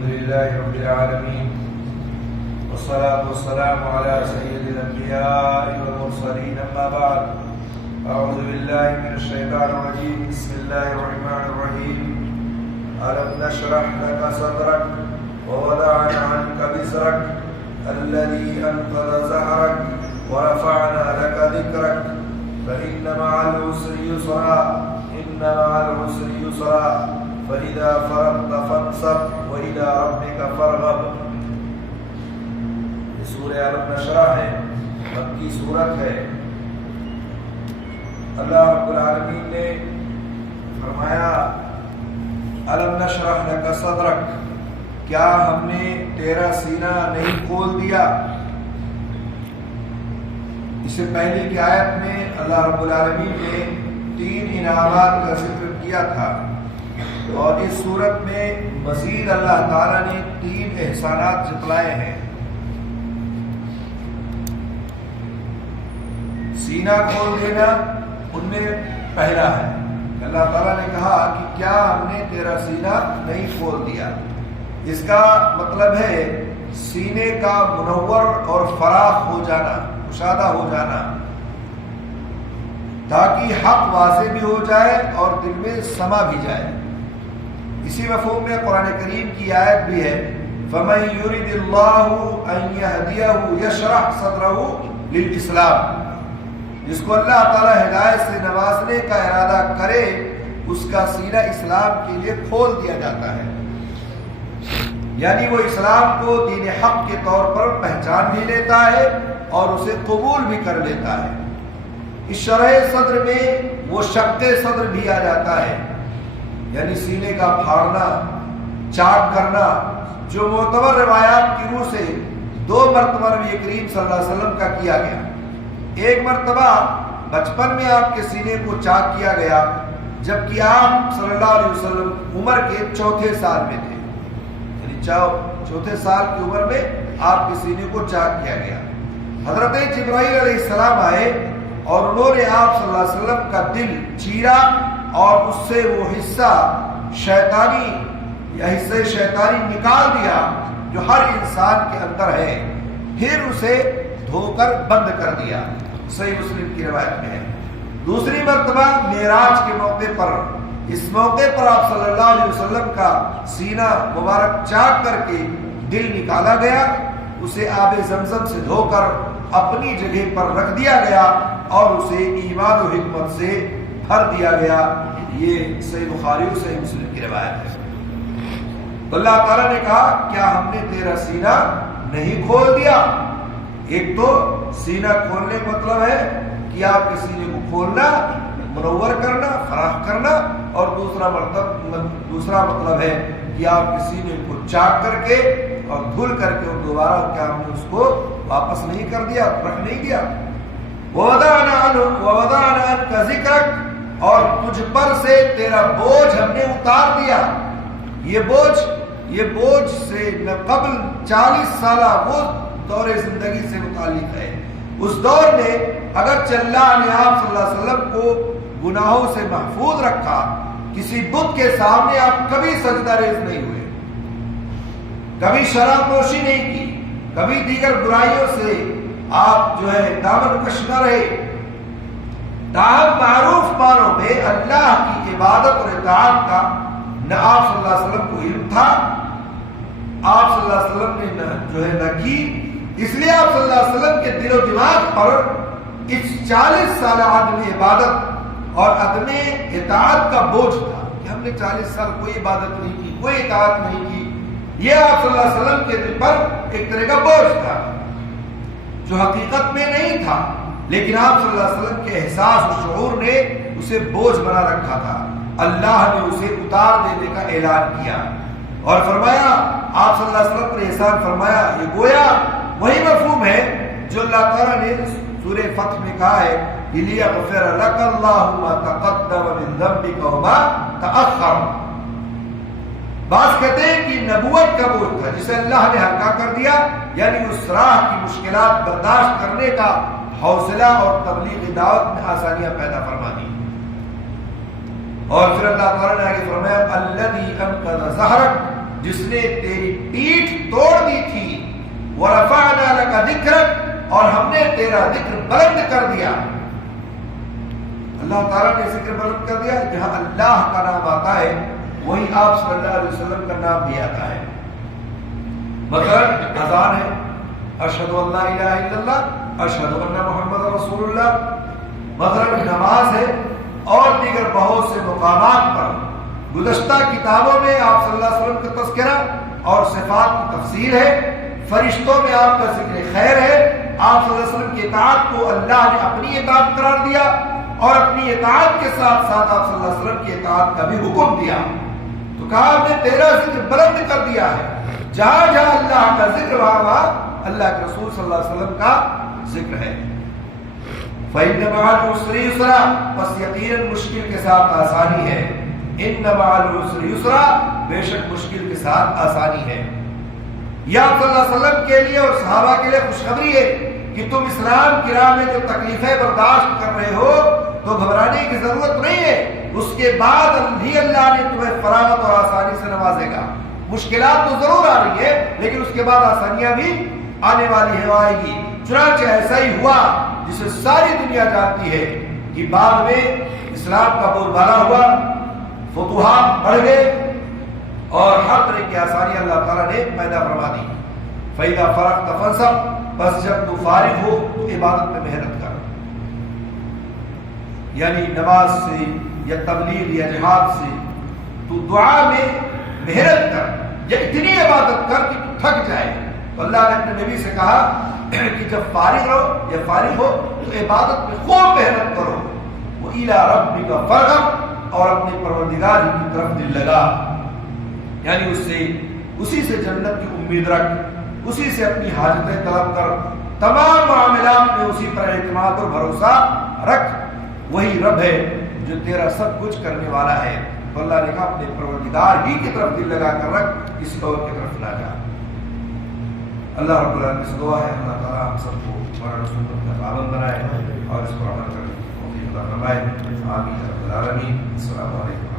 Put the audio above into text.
الحمد لله رب العالمين والصلاة والسلام على سيد الأنبياء والمرسلين أما بعد أعوذ بالله من الشيطان الرجيم بسم الله الرحمن الرحيم ألم نشرح لك صدرك ووضعنا عنك وزرك الذي أنقض ظهرك ورفعنا لك ذكرك فإن مع العسر يسرا إن مع العسر يسرا فإذا فرغت فانصب وإلى ربك فارغب. یہ سورہ الم نشرح ہے، مکی سورت ہے. اللہ رب العالمین نے فرمایا الم نشرح لک صدرک، کیا ہم نے تیرا سینہ نہیں کھول دیا؟ اس سے پہلے کی آیت میں اللہ رب العالمین نے 3 انعامات کا ذکر کیا تھا، اور اس صورت میں مزید اللہ تعالیٰ نے 3 احسانات جتلائے ہیں. سینہ کھول دینا ان میں پہلا ہے. اللہ تعالیٰ نے کہا کہ کیا ہم نے تیرا سینہ نہیں کھول دیا. اس کا مطلب ہے سینے کا منور اور فراخ ہو جانا، کشادہ ہو جانا، تاکہ حق واضح بھی ہو جائے اور دل میں سما بھی جائے. اسی مفہوم میں قرآن کریم کی آیت بھی ہے فَمَن يُرِدِ اللَّهُ أَن يَهْدِيَهُ يَشْرَحْ صَدْرَهُ لِلْإِسْلَامِ. جس کو اللہ تعالیٰ ہدایت سے نوازنے کا ارادہ کرے اس کا سینہ اسلام کے لیے کھول دیا جاتا ہے، یعنی وہ اسلام کو دین حق کے طور پر پہچان بھی لیتا ہے اور اسے قبول بھی کر لیتا ہے. اس شرح صدر میں وہ شق صدر بھی آ جاتا ہے، یعنی سینے کا پھاڑنا، چاک کرنا، جو معتبر روایات کی روح سے 2 مرتبہ نبی کریم صلی اللہ علیہ وسلم کا کیا گیا. ایک مرتبہ بچپن میں آپ کے سینے کو چاک کیا گیا جبکہ آپ صلی اللہ علیہ وسلم عمر کے 4تھے سال میں تھے، یعنی 4تھے سال کی عمر میں آپ کے سینے کو چاک کیا گیا. حضرت جبرائیل علیہ السلام آئے اور انہوں نے آپ صلی اللہ علیہ وسلم کا دل چیرا اور اس سے وہ حصہ شیطانی نکال دیا جو ہر انسان کے اندر ہے، پھر اسے دھو کر بند کر دیا. صحیح مسلم کی روایت میں ہے. دوسری مرتبہ معراج کے موقع پر، اس موقع پر آپ صلی اللہ علیہ وسلم کا سینہ مبارک چاک کر کے دل نکالا گیا، اسے آب زمزم سے دھو کر اپنی جگہ پر رکھ دیا گیا اور اسے ایمان و حکمت سے بھر دیا گیا. یہ صحیح بخاری اور صحیح مسلم کی روایت ہے. اللہ تعالیٰ نے کہا کیا ہم نے تیرا سینہ نہیں کھول دیا؟ ایک تو سینہ کھولنے کا مطلب ہے کہ آپ کے سینے کو کھولنا، منور کرنا، فراخ کرنا، اور دوسرا مطلب ہے کہ آپ کے سینے کو چاک کر کے اور دھل کر کے اور دوبارہ کیا ہم نے اس کو واپس نہیں کر دیا، رکھ نہیں دیا. وَوَضَعْنَا عَنْكَ ذِكْرَكَ، اور تجھ پر سے تیرا بوجھ ہم نے اتار دیا. یہ بوجھ سے قبل 40 سالہ وہ دور زندگی سے متعلق ہے. اس دور میں اگرچہ اللہ نے آپ صلی اللہ علیہ وسلم کو گناہوں سے محفوظ رکھا، کسی بت کے سامنے آپ کبھی سجدہ ریز نہیں ہوئے، کبھی شراب نوشی نہیں کی، کبھی دیگر برائیوں سے آپ دامن کش نہ رہے. تاہم معروف معنوں میں اللہ کی عبادت اور اطاعت کا نہ آپ صلی اللہ علیہ وسلم کو علم تھا، آپ صلی اللہ علیہ وسلم نے نہ کی. اس لیے آپ صلی اللہ علیہ وسلم کے دل و دماغ پر اس 40 سالہ عدم عبادت اور عدم اطاعت کا بوجھ تھا کہ ہم نے 40 سال کوئی عبادت نہیں کی، کوئی اطاعت نہیں کی. یہ آپ صلی اللہ علیہ وسلم کے دل پر ایک طرح کا بوجھ تھا جو حقیقت میں نہیں تھا، لیکن آپ صلی اللہ علیہ وسلم کے احساس و شعور نے اسے بوجھ بنا رکھا تھا. اللہ نے اسے اتار دینے کا اعلان کیا اور فرمایا، آپ صلی اللہ علیہ وسلم پر احسان فرمایا. یہ گویا وہی مفہوم ہے جو اللہ تعالیٰ نے سورہ فتح میں کہا ہے لِيَغْفِرَ لَكَ اللَّهُ مَا تَقَدَّمَ مِن ذَنبِكَ وَمَا تَأَخَّرَ. بعض کہتے ہیں کہ نبوت کا بوجھ تھا جسے اللہ نے ہلکا کر دیا، یعنی اس راہ کی مشکلات برداشت کرنے کا حوصلہ اور تبلیغ دعوت میں آسانیاں پیدا فرما دی. اور پھر اللہ تعالیٰ نے آگے فرمایا الذی انقض ظہرک، جس نے تیری پیٹھ توڑ دی تھی، وَرَفَعْنَا لَكَ ذِكْرَكَ، اور ہم نے تیرا ذکر بلند کر دیا۔ اللہ تعالیٰ نے ذکر بلند کر دیا، جہاں اللہ کا نام آتا ہے وہی آپ صلی اللہ علیہ وسلم کا نام بھی آتا ہے۔ مثلا اذان ہے، اشہد ان لا الہ الا اللہ، اشہد ان محمد رسول اللہ۔ مثلا نماز ہے، اور دیگر بہت سے مقامات پر گزشتہ کتابوں میں آپ صلی اللہ علیہ وسلم کا تذکرہ اور صفات کی تفسیر ہے، فرشتوں میں آپ کا ذکر خیر ہے، آپ صلی اللہ علیہ وسلم کی اطاعت کو اللہ نے اپنی اطاعت قرار دیا، اور اپنی اطاعت کے ساتھ ساتھ آپ صلی اللہ علیہ وسلم کی اطاعت کا بھی حکم دیا۔ تو کہا ہم نے تیرا ذکر بلند کر دیا ہے، جہاں جہاں اللہ کا ذکر وہاں اللہ کے رسول صلی اللہ علیہ وسلم کا ذکر ہے۔ فَإِنَّ مَعَ الْعُسْرِ يُسْرًا، بس یقیناً مشکل کے ساتھ آسانی ہے۔ إِنَّ مَعَ الْعُسْرِ يُسْرًا، بے شک مشکل کے ساتھ آسانی ہے۔ یہ آپ صلی اللہ علیہ وسلم کے لیے اور صحابہ کے لیے خوشخبری ہے کہ تم اسلام کی راہ میں جو تکلیفیں برداشت کر رہے ہو تو گھبرانے کی ضرورت نہیں ہے، اس کے بعد بھی اللہ نے تمہیں فراغت اور آسانی سے نوازے گا۔ مشکلات تو ضرور آ رہی ہے، لیکن اس کے بعد آسانیاں بھی آنے والی ہے، آئے گی۔ چنانچہ ایسا ہی ہوا جسے ساری دنیا جانتی ہے کہ بعد میں اسلام کا بول بالا ہوا، فتوحات بڑھ گئے، اور ہر طرح کی آسانی اللہ تعالیٰ نے پیدا فرما دی۔ فَإِذَا فَرَغْتَ فَانصَبْ، بس جب تو فارغ ہو تو عبادت میں محنت کر، یعنی نماز سے یا تبلیغ یا جہاد سے تو دعا میں محنت کر، یا اتنی عبادت کر کہ تو تھک جائے۔ تو اللہ نے اپنے نبی سے کہا کہ جب فارغ رہو یا فارغ ہو تو عبادت میں خوب محنت کرو، وَإِلَىٰ رَبِّكَ فَارْغَب، اور اپنے پروردگار کی طرف دل لگا، یعنی اسی سے جنت کی امید رکھ، اسی سے اپنی حاجتیں طلب کر، تمام معاملات میں اسی پر اعتماد اور بھروسہ رکھ، وہی رب ہے جو تیرا سب کچھ کرنے والا ہے۔ تو اللہ نے کہا اپنے پروردگار ہی کی طرف دل لگا کر رکھ، کسی اور کی طرف نہ جا۔ اللہ رب العالمین سے دعا ہے اللہ تعالیٰ ہم سب کو قرآن و سنت کا پابند بنائے اور اس پر عمل کرنے کی توفیق عطا فرمائے۔ آمین یا رب العالمین۔ السلام علیکم۔